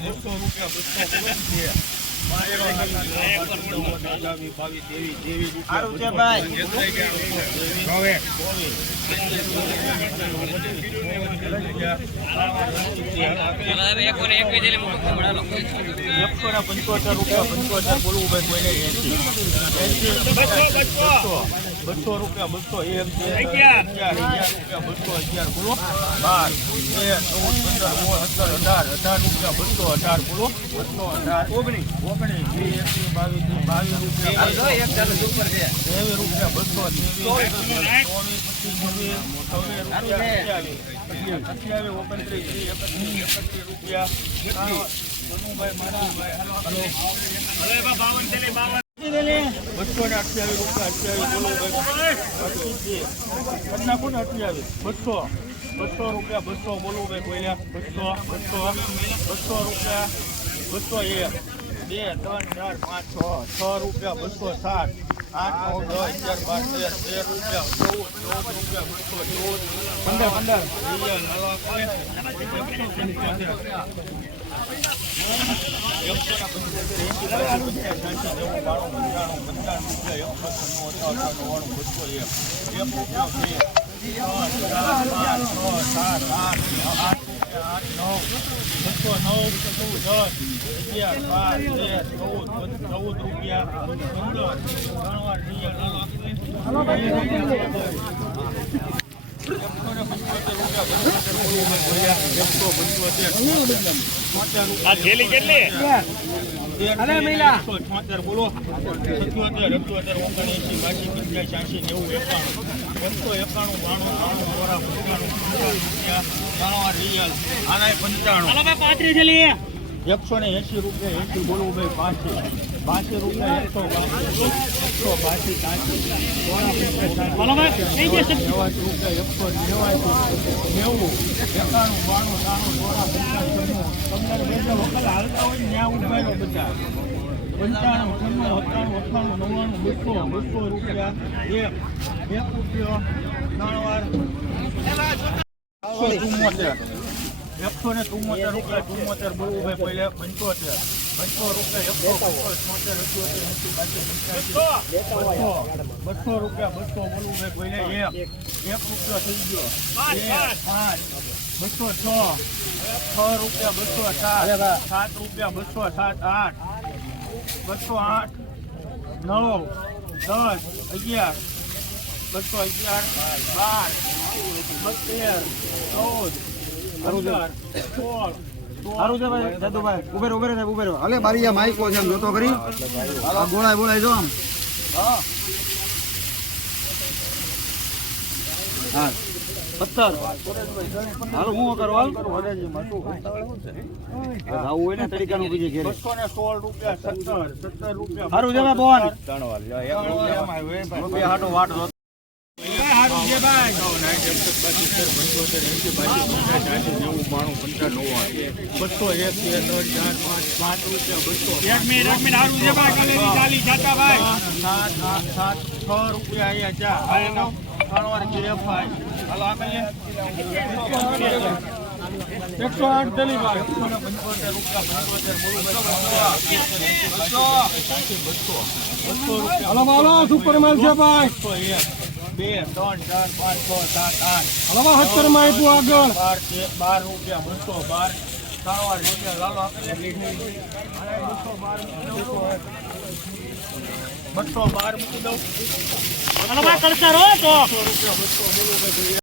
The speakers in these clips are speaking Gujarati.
બસો રૂપિયા બસો પંચોતેર રૂપિયા પંચોતેર બોલવું ભાઈ કોઈને બસો રૂપિયા બસો એક બે અગિયાર. અગિયાર રૂપિયા બસો અગિયાર બોલો. બાર તેર ચૌદ પંદર સોળ સત્તર અઢાર અઢાર રૂપિયા બસો અઢાર બોલો. બસો અઢાર. ઓગણીસ. ઓગણીસ વીસ એકવીસ બાવીસ બાવીસ રૂપિયા ત્રેવીસ રૂપિયા બસો ત્રેવીસ ચોવીસ પચીસ છવ્વીસ છવ્વીસ રૂપિયા અઠ્યાવીસ અઠ્યાવીસ ઓગણત્રીસ ત્રીસ એકત્રીસ એકત્રીસ રૂપિયા. મનુભાઈ માનવભાઈ બસો ને અઠ્યાવીસ રૂપિયા અઠ્યાવીસ બોલો ભાઈ અઠ્યાવીસ બસો બસો રૂપિયા બસો બોલો ભાઈ બોલ્યા બસો બસો બસો રૂપિયા બસો એક બે ત્રણ ચાર છ છ રૂપિયા બસો સાત આઠ નવ દસ અગિયાર બાર તેર તેર રૂપિયા ચૌદ ચૌદ રૂપિયા ચૌદ પંદર પંદર. ચૌદ રૂપિયા પંદર ત્રણ વાર આ થેલી કેટલી? અરે મહિલા. છોતેર બોલો. સત્યોતેર અઠ્યોતેર ઓગણએંસી બાસી પંચ્યાસી છ્યાસી નેવું એકાણું. બસો એકાણું બાણું ત્રાણું ચોરા પંચાણું ત્રણ રિયલ. આના પંચાણું. પાંત્રીસ એકસો ને એંસી રૂપિયા એંસી બોલવું ભાઈ પાંચી પાંચી રૂપિયા એકસો બાસી. એકસો બાસી સાઠી પંચાસી નેવાસી રૂપિયા એકસો નેવાસી નેવું. એકાણું બાણું ત્રાણું ચોરા જમ્મુ તમને બે વખત હાલતા હોય ત્યાં ઉભાયો બધા પંચાણું છન્નું સત્તાણું અઠાણું નવ્વાણું બસો બસો રૂપિયા. એક. એક રૂપિયો. ત્રણ વાર. એકસો ને ચુમ્મોતેર રૂપિયા ચુમ્મોતેર બહુ ભાઈ પહેલા પંચોતેર. બસો રૂપિયા એકસો પંચો છોતેર બાસી બસો બસો રૂપિયા બસો બોલવું ભાઈ પહેલે એક. એક રૂપિયો થઈ ગયો. પાંચ બસો છ. છ રૂપિયા બસો સાત. સાત રૂપિયા બસો સાત આઠ. બસો આઠ નવ દસ અગિયાર. બસો અગિયાર બાર બત્તેર ચૌદ સારું છે. ભાઈ જાદુભાઈ. ઉભે રહો, સાહેબ ઉભે હાલે બારી માઈકો છે આમ જોતો કરી બોલાય બોલાય જો આમ. હા. હાલો હું કરો હાલ. આવું હોય ને તરીકાનું બીજે ઘેરે. બસો ને સોળ રૂપિયા સત્તર સત્તર રૂપિયા સારું છે ભાઈ. બોન રૂપિયા હાટો વાટ જો બસો એક બે ત્રણ બસો સાત આઠ રૂપિયા અહીંયા નો ત્રણ વાર જીરે હાલો સુપર માલ છે ભાઈ. બે ત્રણ ચાર પાંચ છ સાત આઠ. હલો સત્તરમાં આપ્યું આગળ. બાર બાર રૂપિયા બસો બાર. ત્રણ વાર રૂપિયા લાલો બસો બાર મૂકી દઉં. બસો રૂપિયા બસો બોલો ભાઈ.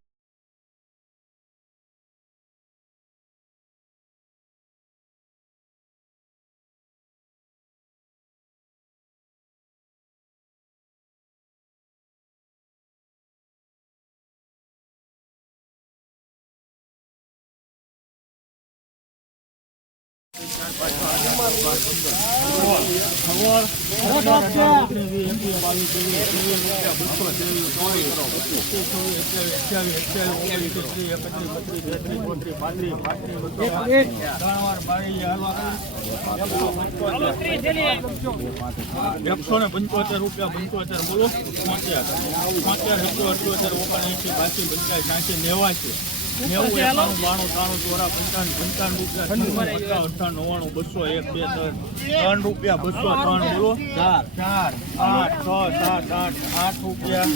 એકસો ને પંચોતેર રૂપિયા, પંચોતેર બોલો, પંચોતેર. પંચોતેર એકસો અઠ્યોતેર ઓગણએંસી બાસી પંચાયત છ્યાસી નેવાસી. નેવું એકાણું બાણું ત્રાણું ચોરા પંચાવન પંચાવન રૂપિયા અઠ્ઠાવન નવ્વાણું બસો એક બે ત્રણ ત્રણ રૂપિયા બસો ત્રણ બોલો ચાર. ચાર આઠ છ સાત આઠ આઠ રૂપિયા.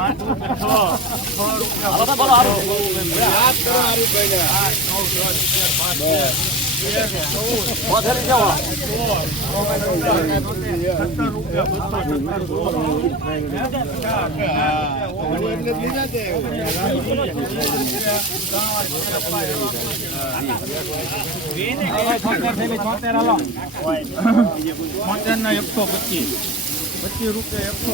પાંચ રૂપિયા છ રૂપિયા બસો, આઠ નવ દસ અગિયાર બાર તેર તેર ચૌદ સત્તર રૂપિયા બસો મોટરના એકસો પચીસ. પચીસ રૂપિયા એકસો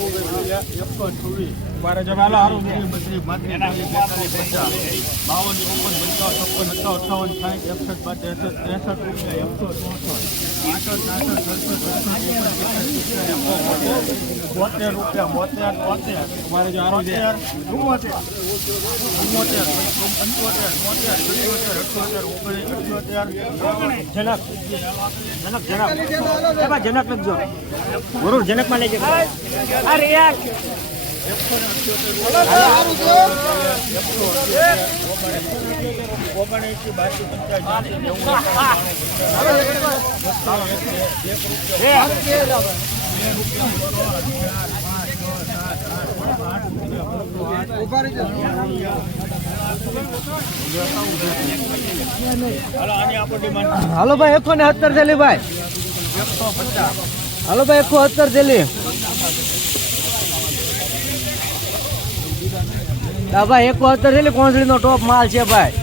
રૂપિયા એકસો છવ્વીસ બારે જવાલો બેતાલીસ પચાસ બાવન ચોપન પંચાવન, છપ્પન, સત્તાવન અઠાવન સાહીઠ એકસઠ, બાર, ત્રેસઠ ત્રેસઠ રૂપિયા, એકસો ચોસઠ બોતેર રૂપિયા બોતેર બોતેર. તમારે જો હારું છે ચુમ્મોતેર. ચુમ્મોતેર પંચોતેર બોતેર પંચોતેર અઠોતેર ઓગણીસ અઠ્યોતેર. જનક જનક જનક. જનક લખજો. બરોબર જનકમાં લઈ લેજે અરે યાર. હાલો ભાઈ એકસો ને સત્તર થેલી ભાઈ. હાલો ભાઈ એકસો સત્તર થેલી હા ભાઈ, એક થેલી કોંસળી નો ટોપ માલ છે ભાઈ.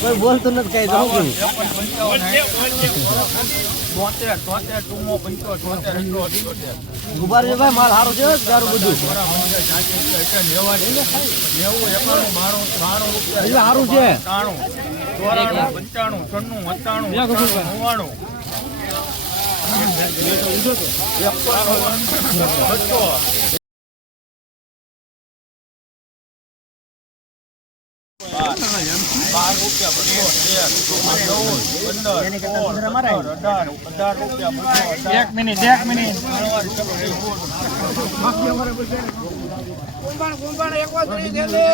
કોઈ બોલતું નથી કઈ જાઉં છું ગુબાર છે ભાઈ, માલ સારું છે સારું બધું. સારું છે. પંચાણું છન્નું સત્તાણું નવ્વાણું રૂપિયા બસો એક મિનિટ. એક મિનિટ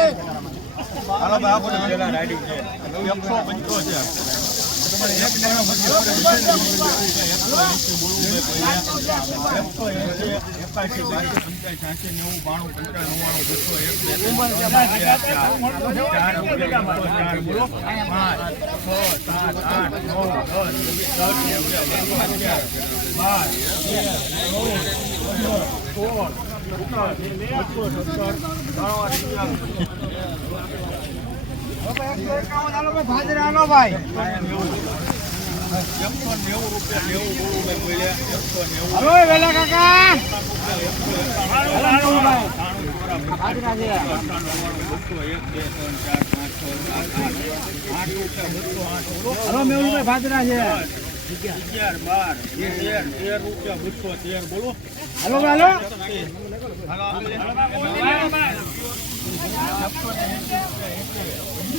હાલો ભાઈ આપણે પેલા રાઈડિંગ છે. એકસો પંચોતેર. સોળ, સત્તર, સત્તર, ત્રણ રૂપિયા ભાઈ હલો વેલા કાકા હલો. મેહુલભાઈ ભાદરા છે અગિયાર બાર તેર તેર રૂપિયા બસો તેર બોલો